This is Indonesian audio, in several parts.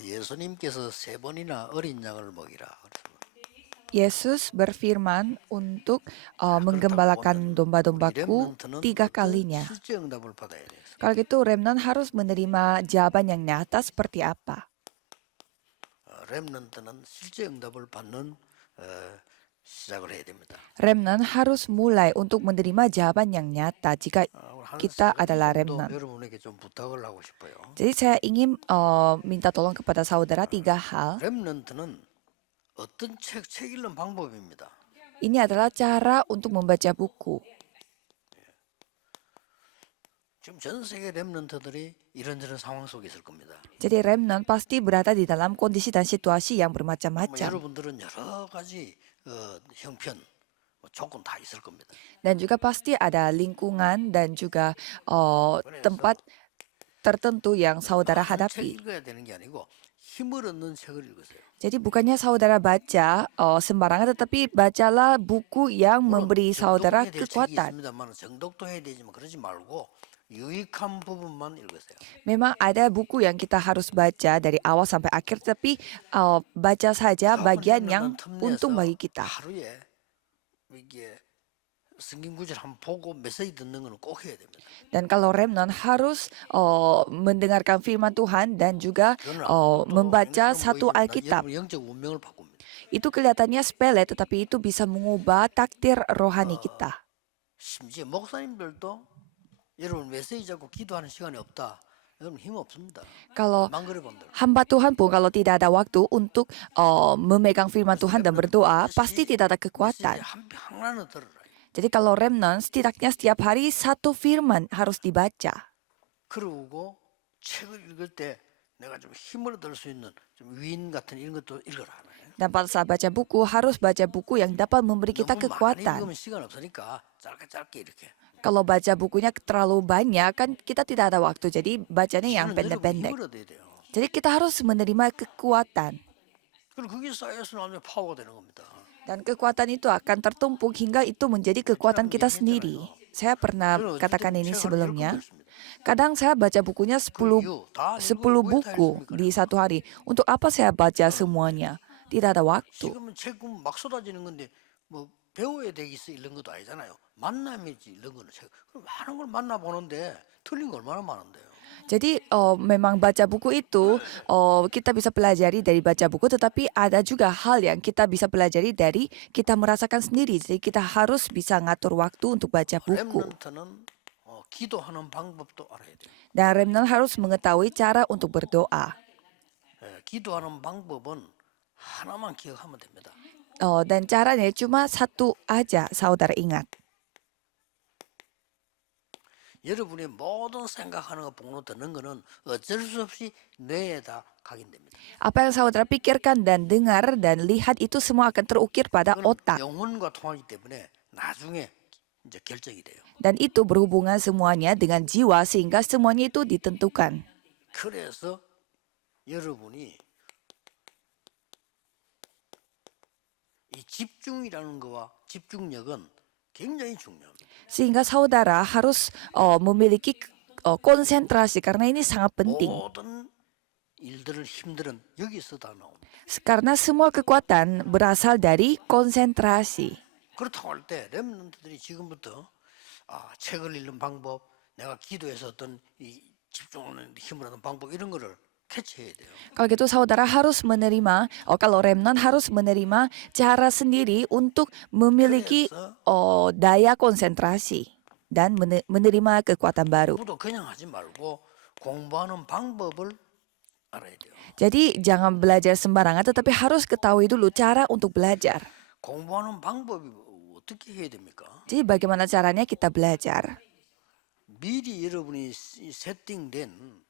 예수님께서 세 번이나 어린 양을 먹이라. Yesus berfirman untuk 그렇다고 menggembalakan 보면 우리 domba-dombaku 렘넌트는 3 어떤 kalinya. 실제 응답을 받아야 돼요. Kalau gitu remnant harus menerima jawaban yang nyata seperti apa? 렘넌트는 실제 응답을 받는 시작을 해야 됩니다. Remnant harus mulai untuk menerima jawaban yang nyata jika 한 세 kita 가지 adalah 정도 remnant. 여러분에게 좀 부탁을 하고 싶어요. Jadi saya ingin minta tolong kepada saudara 3 hal. 렘넌트는 어떤 책 읽는 방법입니다. Ini adalah cara untuk membaca buku. 지금 전 세계 렘넌트들이 이런저런 상황 속에 있을 겁니다. Jadi remnant pasti berada di dalam kondisi dan situasi yang bermacam-macam. 여러분들은 여러 가지 형편, 조건 다 있을 겁니다. Dan juga pasti ada lingkungan dan juga tempat tertentu yang saudara 책 hadapi. 읽어야 되는 게 아니고 힘을 얻는 책을 읽으세요. Jadi bukannya saudara baca sembarangan, tetapi bacalah buku yang memberi saudara 정독해야 될 책이 kekuatan. 있습니다만 정독도 해야 되지만 그러지 말고 유익한 부분만 읽으세요. Memang ada buku yang kita harus baca dari awal sampai akhir, tapi baca saja bagian yang untung bagi kita. 하루에 이게 성경 구절 한번 보고 메시지 듣는 거는 꼭 해야 됩니다. Dan kalau remnant harus mendengarkan firman Tuhan dan juga membaca satu Alkitab. 여러분 영적 운명을 바꿉니다. Itu kelihatannya sepele, tetapi itu bisa mengubah takdir rohani kita. 심지어 목사님들도 여러분 메시지 잡고 기도하는 시간이 없다. 여러분 힘 없습니다. Kalau 망그레분들. hamba Tuhan pun kalau tidak ada waktu untuk memegang firman Tuhan dan berdoa, pasti tidak ada kekuatan. 하나는 들어라. Jadi kalau remnant, setidaknya setiap hari satu firman harus dibaca. 그러고 책을 읽을 때 내가 좀 힘을 얻을 수 있는 좀 위인 같은 이런 것도 읽어라. Dan pada saat baca buku, harus baca buku yang dapat memberi kita 너무 많이 kekuatan. 읽으면 시간 없으니까 짧게 이렇게. Kalau baca bukunya terlalu banyak, kan kita tidak ada waktu. Jadi bacanya yang 저는 여러분 pendek-pendek. 힘을 얻어야 돼요. Jadi kita harus menerima kekuatan. 그리고 그게 쌓여서 나중에 파워가 되는 겁니다. Dan kekuatan itu akan tertumpuk hingga itu menjadi kekuatan kita sendiri. Saya pernah katakan ini sebelumnya. Kadang saya baca bukunya 10 buku di satu hari. Untuk apa saya baca semuanya? Tidak ada waktu. 지금은 책 막 쏟아지는 건데 뭐 배워야 되겠어 이런 것도 아니잖아요. 만남이지 이런 거는 책. 그럼 많은 걸 만나보는데 틀린 거 얼마나 많은데요. Jadi memang baca buku itu kita bisa pelajari dari baca buku, tetapi ada juga hal yang kita bisa pelajari dari kita merasakan sendiri. Jadi kita harus bisa ngatur waktu untuk baca buku. 렘넌트는 기도하는 방법도 알아야 돼요. Dan remnant harus mengetahui cara untuk berdoa. 기도하는 방법은 하나만 기억하면 됩니다. Dan caranya cuma satu aja, saudara ingat. 여러분의 모든 생각하는 거 복로 듣는 거는 어쩔 수 없이 뇌에다 각인됩니다. Apa yang saudara pikirkan dan dengar dan lihat itu semua akan terukir pada 그건 otak. 영혼과 통하기 때문에 나중에 이제 결정이 돼요. Dan itu berhubungan semuanya dengan jiwa sehingga semuanya itu ditentukan. 그래서 여러분이 이 집중이라는 거와 집중력은 굉장히 중요합니다. Sehingga saudara harus memiliki konsentrasi karena ini sangat penting. 모든 일들을 힘들은 여기서 다 나옵니다. Karena semua kekuatan berasal dari konsentrasi. 그렇다고 할 때 렘넌트들이 지금부터 책을 읽는 방법, 내가 기도해서 어떤 이 집중하는 힘을 얻는 방법 이런 거를 캐치해야 돼요. Kalau gitu saudara harus menerima, kalau remnant harus menerima cara sendiri untuk memiliki daya konsentrasi dan menerima kekuatan baru. 공부도 그냥 하지 말고 공부하는 방법을 알아야 돼요. Jadi jangan belajar sembarangan, tetapi harus ketahui dulu cara untuk belajar. 공부하는 방법이 어떻게 해야 됩니까? Jadi bagaimana caranya kita belajar? 미리 여러분이 세팅된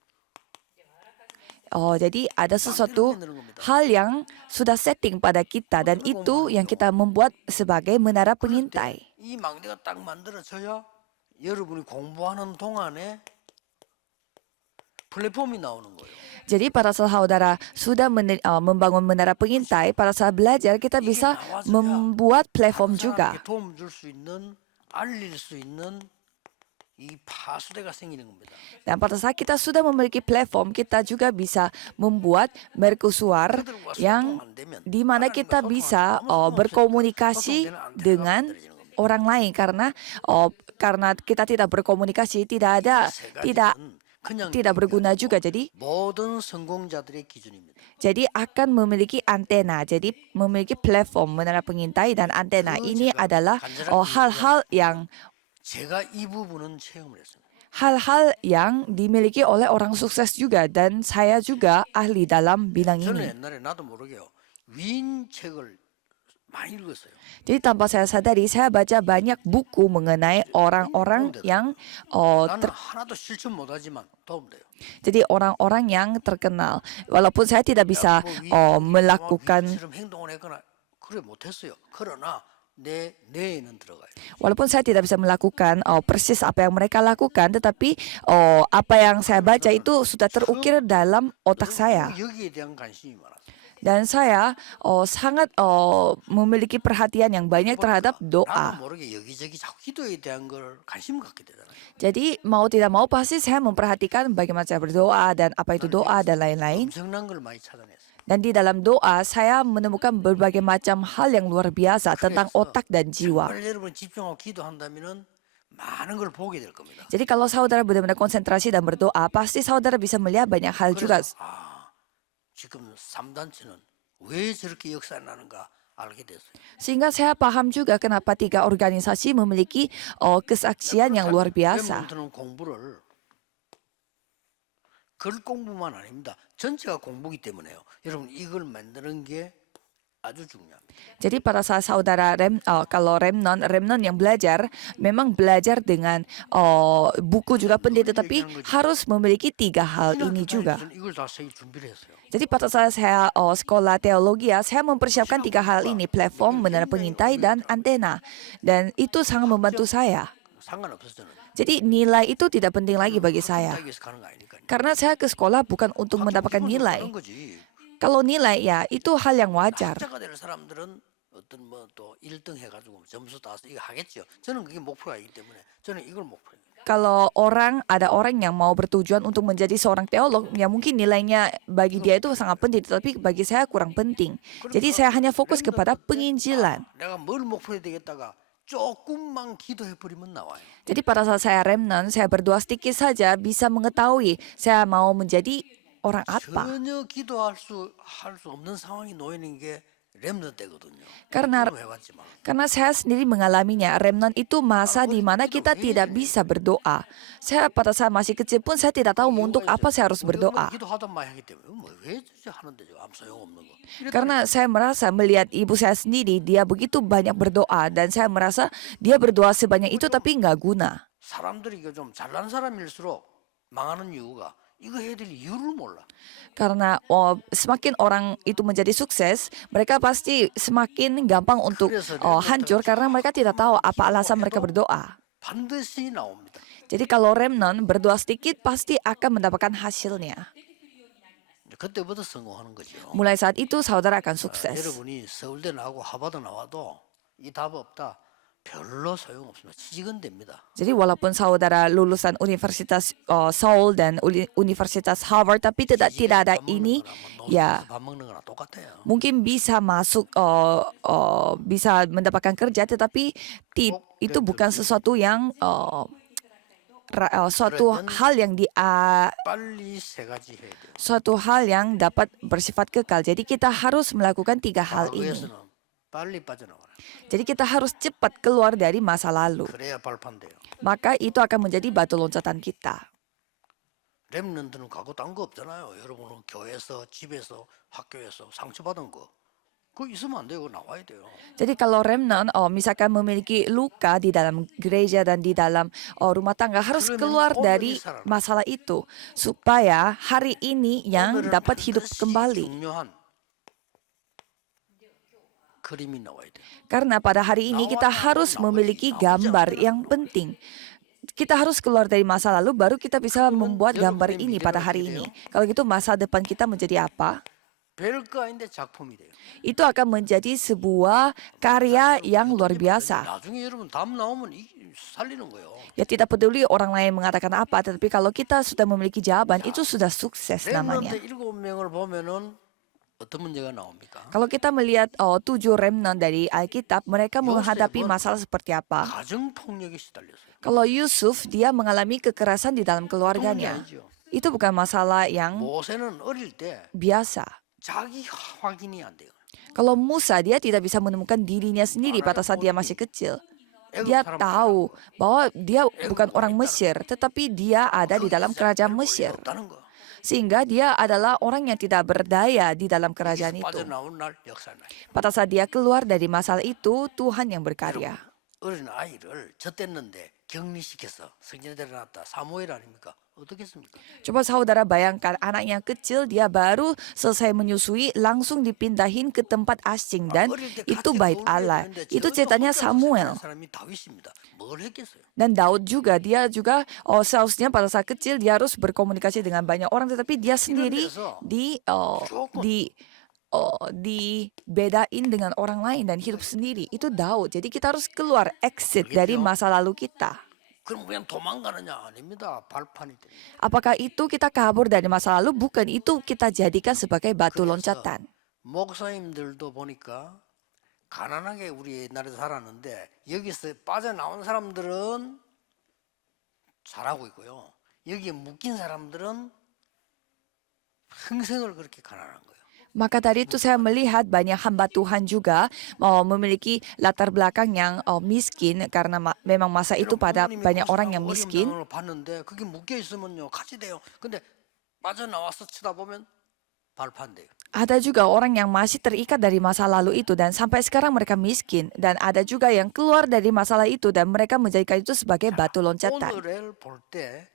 Jadi ada sesuatu hal yang sudah setting pada kita dan itu yang kita membuat sebagai menara pengintai. 이 망대가 딱 만들어져야 여러분이 공부하는 동안에 플랫폼이 나오는 거예요. Jadi pada saat saudara sudah membangun menara pengintai, pada saat belajar kita bisa membuat platform juga. 도움 줄 수 있는, 알릴 수 있는 이 파수대가 생기는 겁니다. Dan pada saat kita sudah memiliki platform, kita juga bisa membuat mercusuar 그들과 yang 소통 안 되면 di mana 하나님과 kita 소통 안 bisa 되면 아무 소용 없으니까 berkomunikasi 소통되는 안테나가 dengan 만들어지는 겁니다. orang lain karena kita tidak berkomunikasi tidak ada 세 tidak 가지는 그냥 tidak berguna 얘기하고 juga 모든 성공자들의 기준입니다. jadi akan memiliki antena jadi memiliki platform menara pengintai dan antena 그 ini 제가 adalah 간절하게 hal-hal yang 제가 이 부분은 체험을 했습니다. hal-hal yang dimiliki oleh orang sukses juga dan saya juga ahli dalam bidang 저는 ini. 옛날에 나도 모르게요. 위인 책을 많이 읽었어요. Jadi tanpa saya sadari saya baca banyak buku mengenai orang-orang yang 나는 하나도 실천 못하지만 도움돼요. jadi orang-orang yang terkenal. Walaupun saya tidak bisa melakukan 위인처럼 행동을 했거나 그래 못했어요. 그러나 내 뇌에는 들어가요. walaupun saya tidak bisa melakukan persis apa yang mereka lakukan, tetapi apa yang saya baca itu sudah terukir dalam otak saya. 여기에 대한 관심이 많았어요. Dan saya sangat memiliki perhatian yang banyak terhadap 나도 doa. 모르게 여기저기 자꾸 기도에 대한 걸 관심 갖게 되잖아요. Jadi mau tidak mau pasti saya memperhatikan bagaimana saya berdoa dan apa itu doa dan lain-lain. 엄청난 걸 많이 찾아냈어요. Dan di dalam doa saya menemukan berbagai macam hal yang luar biasa tentang otak dan jiwa. 정말 여러분 집중하고 기도한다면은 많은 걸 보게 될 겁니다. Jadi kalau saudara benar-benar konsentrasi dan berdoa, pasti saudara bisa melihat banyak hal juga. 그래서 지금 3단체는 왜 저렇게 역사나는가 알게 됐어요. Sehingga saya paham juga kenapa 3 organisasi memiliki kesaksian yang luar biasa. 랩런트는 공부를 글 공부만 아닙니다. 전체가 공부기 때문에요. 여러분 이걸 만드는 게 아주 중요합니다. Jadi pada saat saudara kalau remnon yang belajar memang belajar dengan buku juga penting, tetapi harus memiliki 3 hal ini juga. 저는 이걸 다 준비를 했어요. Jadi pada saat saya sekolah teologi, saya mempersiapkan 3 hal ini, platform, menara pengintai, dan antena. Dan itu sangat membantu saya. 상관없어요. 저는. Jadi nilai itu tidak penting lagi bagi saya. 학교 위해서 가는 거 아니니까요. Karena saya ke sekolah bukan untuk mendapatkan nilai. 하는 거지. Kalau nilai ya itu hal yang wajar. 학자가 될 사람들은 어떤 뭐 또 1등 해가지고 점수 따서 이거 하겠죠. 저는 그게 목표가 있기 때문에 저는 이걸 목표예요. Kalau ada orang yang mau bertujuan untuk menjadi seorang teolog, ya mungkin nilainya bagi dia itu sangat penting, tetapi bagi saya kurang penting. Jadi saya hanya fokus kepada penginjilan. 내가 뭘 목표에 되겠다가 조금만 기도해 버리면 나와요. Jadi pada saat saya remnant, saya berdoa sedikit saja bisa mengetahui saya mau menjadi orang apa. 전혀 기도할 할 수 없는 상황이 놓이는 게 렘넌트 때거든요. Karena 저도 해봤지만. Karena saya sendiri mengalaminya, remnant itu masa di mana kita tidak bisa berdoa. Saya pada saat masih kecil pun saya tidak tahu untuk apa saya harus berdoa. 기도하던 말 하기 때문에 왜 하는데 아무 소용 없는 거. Karena saya merasa melihat ibu saya sendiri, dia begitu banyak berdoa. Dan saya merasa dia berdoa sebanyak itu tapi nggak guna. 사람들이 좀 잘난 사람일수록 망하는 이유가 이거 해야 될 이유를 몰라. Karena semakin orang itu menjadi sukses, mereka pasti semakin gampang untuk hancur karena mereka tidak tahu apa alasan mereka berdoa. 반드시 나옵니다. Jadi kalau remnant berdoa sedikit pasti akan mendapatkan hasilnya. 그때부터 성공하는 거죠. Mulai saat itu saudara akan sukses. 여러분이 서울대 나오고 하버드 나와도 이 답 없다. 별로 소용없습니다. 취직은 됩니다. Jadi walaupun saudara lulusan Universitas Seoul dan Universitas Harvard tapi tidak ada ini, ya 밥 먹는 거나 똑같아요. mungkin bisa masuk bisa mendapatkan kerja, tetapi itu bukan sesuatu yang suatu hal yang 빨리 세 가지 해야 돼요. suatu hal yang dapat bersifat kekal. Jadi kita harus melakukan 3 hal ini. 과거에서는 빨리 빠져나와요. Jadi kita harus cepat keluar dari masa lalu. 그래야 발판돼요. Maka itu akan menjadi batu loncatan kita. 렘넌트는 가고 딴 거 없잖아요. 여러분은 교회에서, 집에서, 학교에서 상처받은 거. 그거 있으면 안 돼요. 그거 나와야 돼요. Jadi kalau remnant, misalkan memiliki luka di dalam gereja dan di dalam rumah tangga, harus keluar dari masalah itu supaya hari ini yang 오늘은 dapat hidup 반드시 kembali. 중요한 그림이 나와야 돼요. Karena pada hari ini kita harus memiliki gambar yang penting. Kita harus keluar dari masa lalu, baru kita bisa membuat gambar ini pada hari ini. Kalau gitu masa depan kita menjadi apa? 별거 아닌데 작품이 돼요. Itu akan menjadi sebuah karya yang luar 어떻게 만드는지 biasa. 나중에 여러분 다음 나오면 살리는 거예요. Ya tidak peduli orang lain mengatakan apa, tetapi kalau kita sudah memiliki jawaban, itu sudah sukses namanya. 렘넌트 7명을 보면은 어떤 문제가 나옵니까? Kalau kita melihat 7 remnant dari Alkitab, mereka menghadapi Yosef은 masalah seperti apa? 가정 폭력에 시달렸어요. Kalau Yusuf, dia mengalami kekerasan di dalam keluarganya. 아니죠. Itu bukan masalah yang 모세는 어릴 때 biasa. 자기 확인이 안 돼요. Kalau Musa, dia tidak bisa menemukan dirinya sendiri pada saat dia masih kecil. Dia tahu bahwa dia bukan orang Mesir, tetapi dia ada di dalam kerajaan Mesir. 없다는 거. Sehingga dia adalah orang yang tidak berdaya di dalam kerajaan itu. 빠져나온 날 역사를 나요. Pada saat dia keluar dari masalah itu, Tuhan yang berkarya. 어린 아이를 젖댔는데 격리시켜서 성전에 데려놨다. 사무엘 아닙니까? 어떻겠습니까? Coba saudara bayangkan anak yang kecil, dia baru selesai menyusui, langsung dipindahin ke tempat asing dan 어릴 때 itu 같이 bait 어울려야 Allah. 되는데 Itu 저 ceritanya 혼자서 Samuel. 생각하는 사람이 다윗입니다. 뭘 했겠어요? Dan Daud juga, dia juga seharusnya pada saat kecil dia harus berkomunikasi dengan banyak orang, tetapi dia sendiri dibedain dengan orang lain dan hidup sendiri. Itu Daud. Jadi kita harus keluar, exit dari masa lalu kita. 그럼 그냥 도망가느냐? 아닙니다. 발판이 됩니다. Apakah itu kita kabur dari masa lalu? Bukan, itu kita jadikan sebagai batu loncatan. 목사님들도 보니까 가난하게 우리 옛날에 살았는데 여기서 빠져나온 사람들은 잘하고 있고요. 여기에 묶인 사람들은 평생을 그렇게 가난한 거예요. Maka dari itu saya melihat banyak hamba Tuhan juga memiliki latar belakang yang miskin karena memang masa itu pada banyak orang yang miskin. 어려운 봤는데 그게 묶여 있으면요 같이 돼요. 근데 빠져나와서 치다 보면 발판돼요. Ada juga orang yang masih terikat dari masa lalu itu dan sampai sekarang mereka miskin. Dan ada juga yang keluar dari masalah itu dan mereka menjadikan itu sebagai batu loncatan. 오늘을 볼때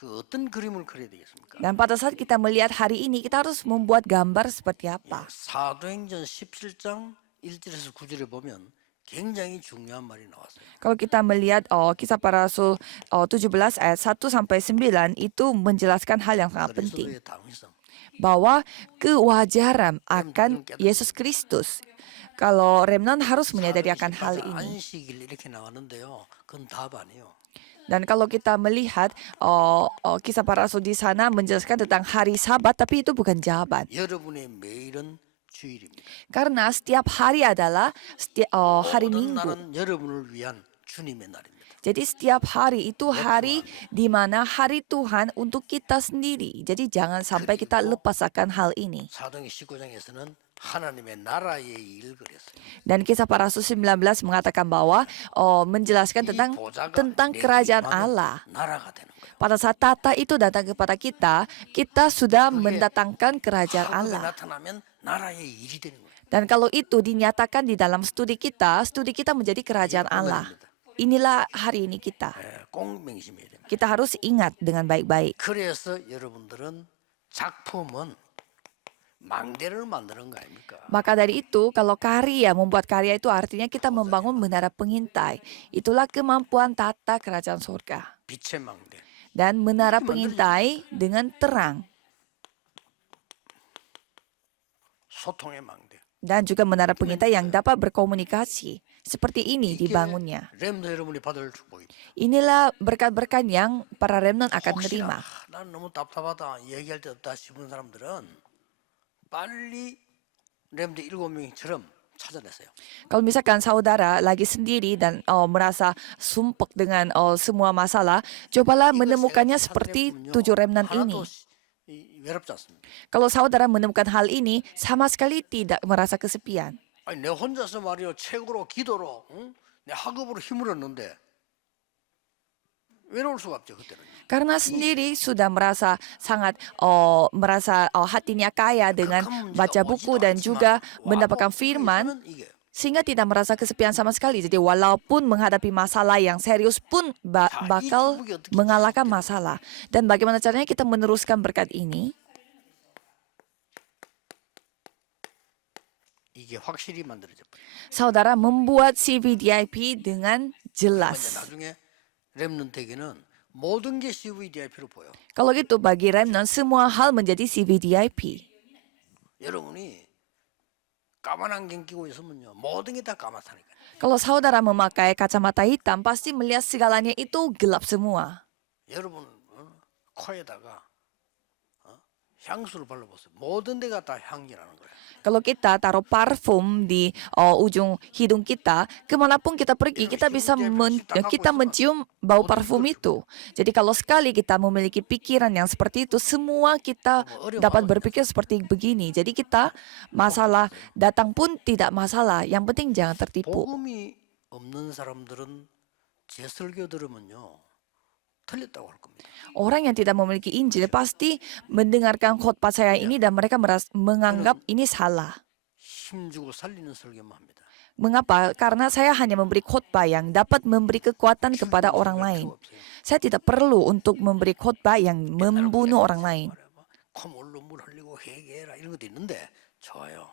그 어떤 그림을 그려야 되겠습니까? Dan pada saat kita melihat hari ini, kita harus membuat gambar seperti apa. 사도행전 17장 1절에서 9절에 보면 굉장히 중요한 말이 나왔어요. Kalau kita melihat kisah para rasul 17 ayat 1 sampai 9 itu menjelaskan hal yang sangat penting. 그리스도의 당위성. Bahwa kewajaran akan Yesus Kristus. Kalau remnant harus menyadari akan hal ini. 안식일 이렇게 나왔는데요. 그건 답 아니에요. Dan kalau kita melihat kisah para rasul di sana menjelaskan tentang hari Sabat, tapi itu bukan jawaban. 여러분의 매일은 주일입니다. Karena setiap hari adalah hari 모든 Minggu. 날은 여러분을 위한 주님의 날입니다. Jadi setiap hari itu hari di mana hari Tuhan untuk kita sendiri. Jadi jangan sampai kita lepas akan hal ini. 사도행 19장에서는 하나님의 나라의 일을 그렸어요. Dan kisah para rasul 19 mengatakan bahwa menjelaskan tentang kerajaan Allah. 나라가 되는 거예요. Pada saat tata itu datang kepada kita, kita sudah mendatangkan kerajaan 하늘에 Allah. 나타나면 나라의 일이 되는 거예요. Dan kalau itu dinyatakan di dalam studi kita menjadi kerajaan Allah. Inilah hari ini kita. 꼭 명심해야 됩니다. Kita harus ingat dengan baik-baik. 그래서 여러분들은 작품은 망대를 만드는 거 아닙니까? Maka dari itu, kalau membuat karya itu artinya kita membangun menara pengintai. Itulah kemampuan tata kerajaan surga. 빛의 망대. Dan menara pengintai dengan terang. 소통의 망대. Dan juga menara pengintai yang dapat berkomunikasi. Seperti ini dibangunnya. 렘너 여러분이 받을 축복입니다. Inilah berkat-berkat yang para remnant akan 혹시나 menerima. 난 너무 답답하다 얘기할 데 없다 싶은 사람들은 빨리 렘너 7명처럼 찾아내세요. Kalau misalkan saudara lagi sendiri dan merasa sumpek dengan semua masalah, cobalah menemukannya seperti 7 remnant ini. 외롭지 않습니다. Kalau saudara menemukan hal ini, sama sekali tidak merasa kesepian. 아니 내 혼자서 말이요 책으로 기도로 응? 내 학업으로 힘을 얻는데 외로울 수가 없죠 그때는. Karena sendiri sudah merasa sangat hatinya kaya dengan baca buku dan juga mendapatkan firman, sehingga tidak merasa kesepian sama sekali. Jadi walaupun menghadapi masalah yang serius pun bakal mengalahkan masalah. Dan bagaimana caranya kita meneruskan berkat ini? 이게 확실히 만들어져 버려요. Saudara membuat CVDIP dengan jelas. 나중에 렘넌트에게는 모든 게 CVDIP로 보여. Kalau gitu bagi remnant semua hal menjadi CVDIP. 여러분이 까만 안경 끼고 있으면요 모든 게 다 까맣다니까요. Kalau saudara memakai kacamata hitam, pasti melihat segalanya itu gelap semua. 여러분 코에다가 향수를 발라보세요. 모든 데가 다 향기라는 거예요. Kalau kita taruh parfum di ujung hidung kita, kemanapun kita pergi, kita bisa kita mencium bau parfum itu. Jadi kalau sekali kita memiliki pikiran yang seperti itu, semua kita dapat berpikir seperti begini. Jadi kita masalah datang pun tidak masalah. Yang penting jangan tertipu. 복음이 없는 사람들은 제 설교 들으면요 틀렸다고 할 겁니다. Orang yang tidak memiliki Injil pasti mendengarkan khotbah saya ini dan mereka menganggap ini salah. 힘주고 살리는 설교만 합니다. Mengapa? Karena saya hanya memberi khotbah yang dapat memberi kekuatan kepada orang lain. Saya tidak perlu untuk memberi khotbah yang membunuh orang lain. 콧물로 물 흘리고 회개해라 이런 것도 있는데 좋아요.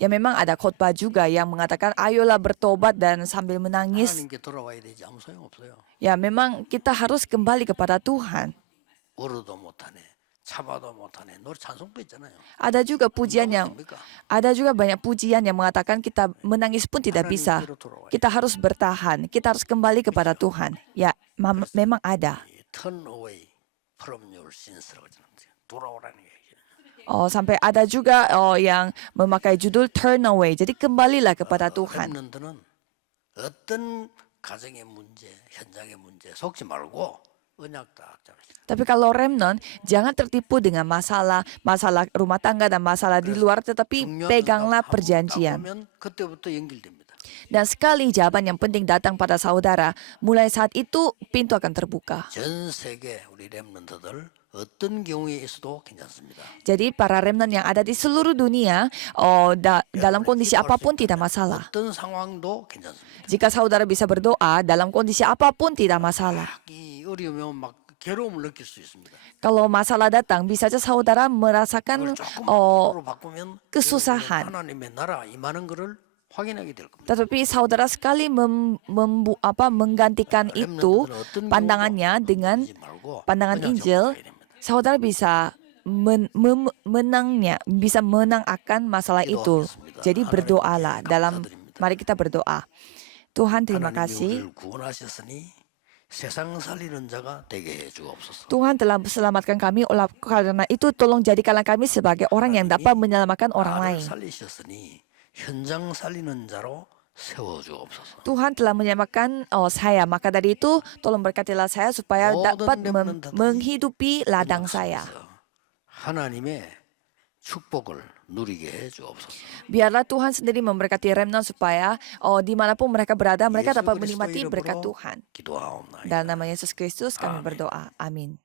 Ya memang ada khotbah juga yang mengatakan ayolah bertobat dan sambil menangis. 하나님께 돌아와야 되지 아무 소용 없어요. Ya memang kita harus kembali kepada Tuhan. 울어도 못하네, 참아도 못하네. 노래 찬송도 있잖아요. Ada juga pujian yang 뭡니까? ada juga banyak pujian yang mengatakan kita menangis pun tidak bisa. 하나님께로 돌아와야 Kita harus bertahan. Kita harus kembali kepada Tuhan. Ya, memang ada. turn away from your sins라고 하잖아요. 돌아오라는 얘기예요. Sampai ada juga yang memakai judul Turn Away. Jadi kembalilah kepada Tuhan. 렘넌트는 어떤 가정의 문제, 현장의 문제 속지 말고 언약 딱 잡으시라. Tapi kalau remnant, jangan tertipu dengan masalah rumah tangga dan masalah di luar, tetapi peganglah perjanjian. 보면 그때부터 연결됩니다. Dan sekali jawaban yang penting datang pada saudara, mulai saat itu pintu akan terbuka. 전 세계 우리 렘넌트들 어떤 경우에 있어도 괜찮습니다. Jadi para remnant yang ada di seluruh dunia, dalam kondisi apapun tidak masalah. 어떤 상황도 괜찮습니다. Jika saudara bisa berdoa, dalam kondisi apapun tidak masalah. 이 어려우면 막 괴로움을 느낄 수 있습니다. Kalau masalah datang, bisa saja saudara merasakan 그걸 조금 으로 바꾸면 kesusahan. 하나님의 나라 임하는 것을 확인하게 될 겁니다. Tetapi saudara sekali menggantikan itu pandangannya dengan pandangan Injil, saudara bisa menang akan masalah itu. Jadi berdoalah mari kita berdoa. Tuhan terima kasih. 우리를 구원하셨으니 세상 살리는 자가 되게 해 주옵소서. Tuhan telah selamatkan kami, karena itu tolong jadikanlah kami sebagai orang yang dapat menyelamatkan orang 나를 lain. 살리셨으니 현장 살리는 자로 세워 주옵소서. Tuhan telah menyelamatkan saya, maka dari itu tolong berkatilah saya supaya dapat menghidupi ladang saya. 하나님의 축복을 누리게 해 주옵소서. Biarlah Tuhan sendiri memberkati remnant supaya dimanapun mereka berada, mereka 예수 dapat 그리스도 menikmati berkat 이름으로 Tuhan. 기도하옵나이다. Dalam nama Yesus Kristus kami Amin. berdoa. Amin.